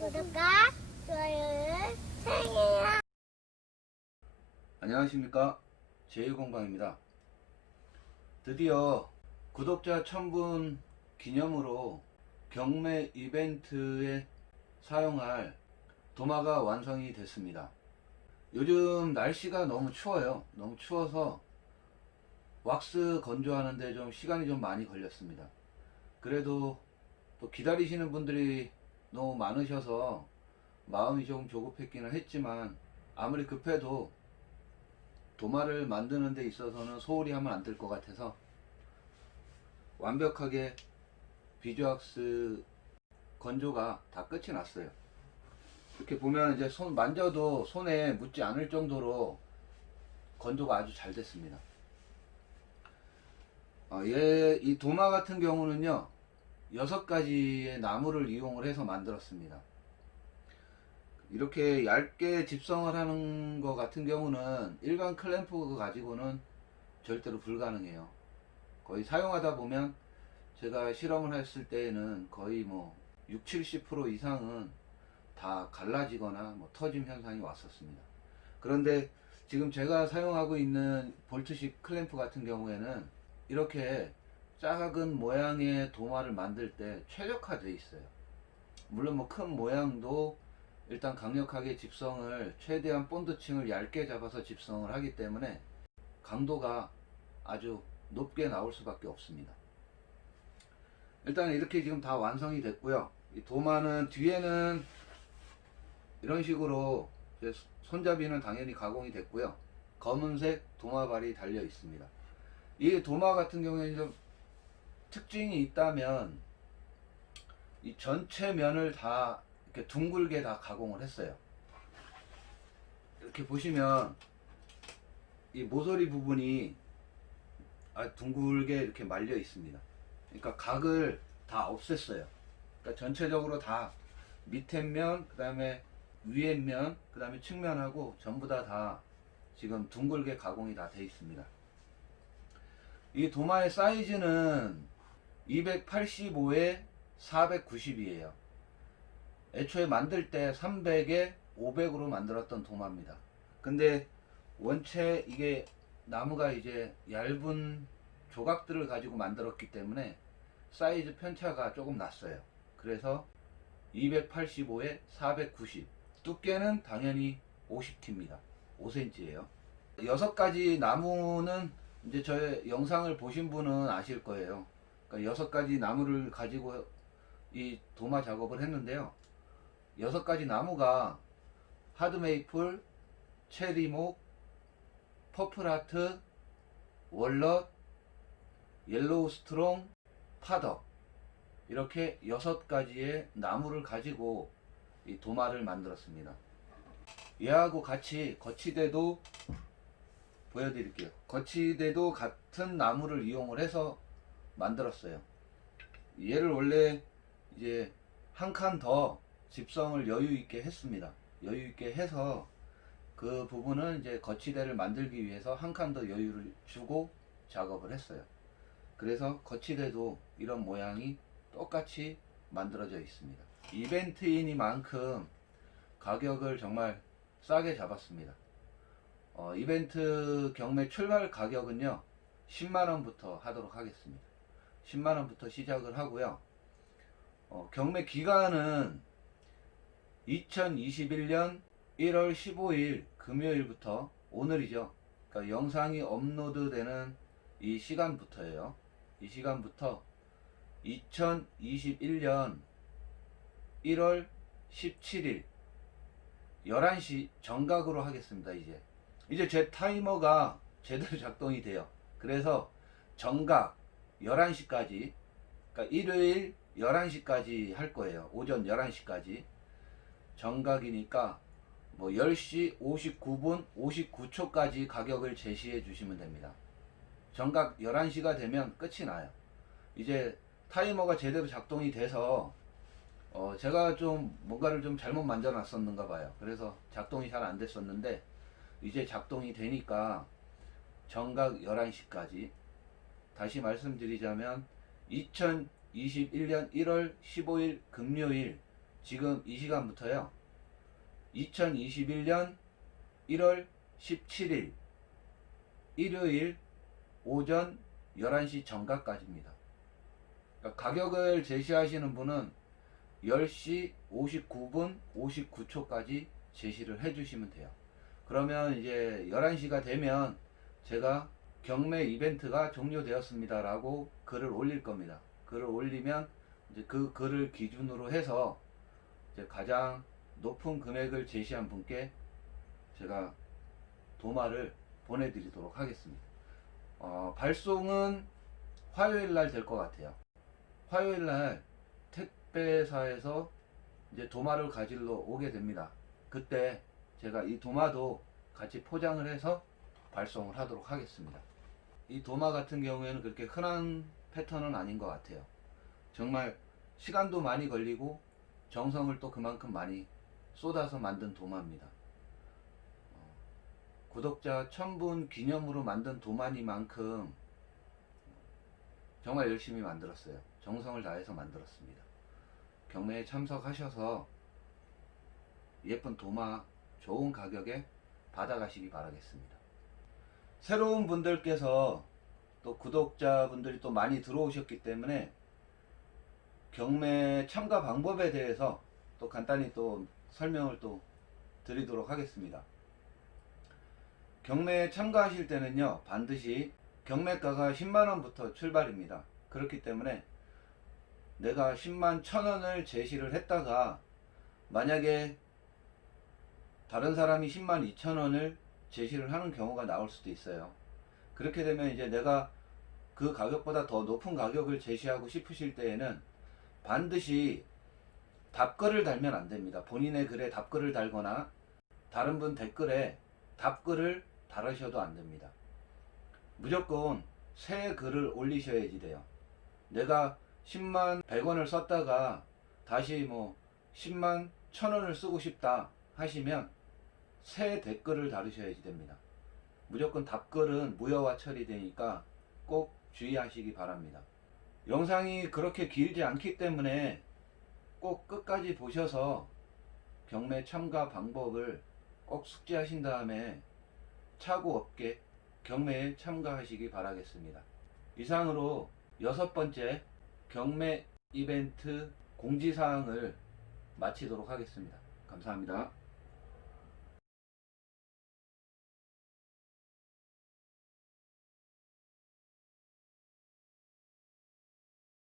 구독과 좋아요를 사랑해요. 안녕하십니까. 제일공방입니다. 드디어 구독자 1000분 기념으로 경매 이벤트에 사용할 도마가 완성이 됐습니다. 요즘 날씨가 너무 추워요. 너무 추워서 왁스 건조하는데 좀 시간이 좀 많이 걸렸습니다. 그래도 또 기다리시는 분들이 너무 많으셔서 마음이 조금 조급했기는 했지만 아무리 급해도 도마를 만드는 데 있어서는 소홀히 하면 안 될 것 같아서 완벽하게 비주악스 건조가 다 끝이 났어요. 이렇게 보면 이제 손 만져도 손에 묻지 않을 정도로 건조가 아주 잘 됐습니다. 어, 얘, 이 도마 같은 경우는요, 여섯 가지의 나무를 이용을 해서 만들었습니다. 이렇게 얇게 집성을 하는 것 같은 경우는 일반 클램프 가지고는 절대로 불가능해요. 거의 사용하다 보면 제가 실험을 했을 때에는 거의 뭐 6, 70% 이상은 다 갈라지거나 뭐 터짐 현상이 왔었습니다. 그런데 지금 제가 사용하고 있는 볼트식 클램프 같은 경우에는 이렇게 작은 모양의 도마를 만들 때 최적화되어 있어요. 물론 뭐 큰 모양도 일단 강력하게 집성을 최대한 본드층을 얇게 잡아서 집성을 하기 때문에 강도가 아주 높게 나올 수밖에 없습니다. 일단 이렇게 지금 다 완성이 됐고요. 이 도마는 뒤에는 이런 식으로 손잡이는 당연히 가공이 됐고요. 검은색 도마발이 달려 있습니다. 이 도마 같은 경우에는 좀 특징이 있다면 이 전체 면을 다 이렇게 둥글게 다 가공을 했어요. 이렇게 보시면 이 모서리 부분이 아 둥글게 이렇게 말려 있습니다. 그러니까 각을 다 없앴어요. 그러니까 전체적으로 다 밑에 면, 그 다음에 위에 면, 그 다음에 측면하고 전부 다 다 지금 둥글게 가공이 다 돼 있습니다. 이 도마의 사이즈는 285에 490이에요. 애초에 만들 때 300에 500으로 만들었던 도마입니다. 근데 원체 이게 나무가 이제 얇은 조각들을 가지고 만들었기 때문에 사이즈 편차가 조금 났어요. 그래서 285에 490. 두께는 당연히 50T입니다. 5cm예요. 여섯 가지 나무는 이제 저의 영상을 보신 분은 아실 거예요. 그러니까 여섯 가지 나무를 가지고 이 도마 작업을 했는데요. 여섯 가지 나무가 하드메이플, 체리목, 퍼플하트, 월넛, 옐로우 스트롱, 파덕 이렇게 여섯 가지의 나무를 가지고 이 도마를 만들었습니다. 얘하고 같이 거치대도 보여드릴게요. 거치대도 같은 나무를 이용을 해서 만들었어요. 얘를 원래 이제 한 칸 더 집성을 여유 있게 했습니다. 여유 있게 해서 그 부분은 이제 거치대를 만들기 위해서 한 칸 더 여유를 주고 작업을 했어요. 그래서 거치대도 이런 모양이 똑같이 만들어져 있습니다. 이벤트이니만큼 가격을 정말 싸게 잡았습니다. 어, 이벤트 경매 출발 가격은요 10만원부터 하도록 하겠습니다. 10만원부터 시작을 하고요. 어, 경매 기간은 2021년 1월 15일 금요일부터 오늘이죠. 그러니까 영상이 업로드되는 이 시간부터예요. 이 시간부터 2021년 1월 17일 11시 정각으로 하겠습니다. 이제 이제 제 타이머가 제대로 작동이 돼요. 그래서 정각 11시까지 그러니까 일요일 11시까지 할 거예요. 오전 11시까지. 정각이니까 뭐 10시 59분 59초까지 가격을 제시해 주시면 됩니다. 정각 11시가 되면 끝이 나요. 이제 타이머가 제대로 작동이 돼서 어 제가 좀 뭔가를 좀 잘못 만져 놨었는가 봐요. 그래서 작동이 잘 안 됐었는데 이제 작동이 되니까 정각 11시까지 다시 말씀드리자면 2021년 1월 15일 금요일 지금 이 시간부터요. 2021년 1월 17일 일요일 오전 11시 정각까지입니다. 그러니까 가격을 제시하시는 분은 10시 59분 59초까지 제시를 해주시면 돼요. 그러면 이제 11시가 되면 제가 경매 이벤트가 종료되었습니다 라고 글을 올릴 겁니다. 글을 올리면 이제 그 글을 기준으로 해서 이제 가장 높은 금액을 제시한 분께 제가 도마를 보내드리도록 하겠습니다. 어, 발송은 화요일 날 될 것 같아요. 화요일 날 택배사에서 이제 도마를 가지러 오게 됩니다. 그때 제가 이 도마도 같이 포장을 해서 발송을 하도록 하겠습니다. 이 도마 같은 경우에는 그렇게 흔한 패턴은 아닌 것 같아요. 정말 시간도 많이 걸리고 정성을 또 그만큼 많이 쏟아서 만든 도마입니다. 어, 구독자 1000분 기념으로 만든 도마니만큼 정말 열심히 만들었어요. 정성을 다해서 만들었습니다. 경매에 참석하셔서 예쁜 도마 좋은 가격에 받아가시기 바라겠습니다. 새로운 분들께서 또 구독자분들이 또 많이 들어오셨기 때문에 경매 참가 방법에 대해서 또 간단히 또 설명을 또 드리도록 하겠습니다. 경매에 참가하실 때는요, 반드시 경매가가 10만원부터 출발입니다. 그렇기 때문에 내가 10만 1000원을 제시를 했다가 만약에 다른 사람이 10만 2천원을 제시를 하는 경우가 나올 수도 있어요. 그렇게 되면 이제 내가 그 가격보다 더 높은 가격을 제시하고 싶으실 때에는 반드시 답글을 달면 안 됩니다. 본인의 글에 답글을 달거나 다른 분 댓글에 답글을 달으셔도 안 됩니다. 무조건 새 글을 올리셔야지 돼요. 내가 10만 100원을 썼다가 다시 뭐 10만 1000원을 쓰고 싶다 하시면 새 댓글을 달으셔야지 됩니다. 무조건 답글은 무효화 처리되니까 꼭 주의하시기 바랍니다. 영상이 그렇게 길지 않기 때문에 꼭 끝까지 보셔서 경매 참가 방법을 꼭 숙지하신 다음에 차고 없게 경매에 참가하시기 바라겠습니다. 이상으로 여섯 번째 경매 이벤트 공지사항을 마치도록 하겠습니다. 감사합니다.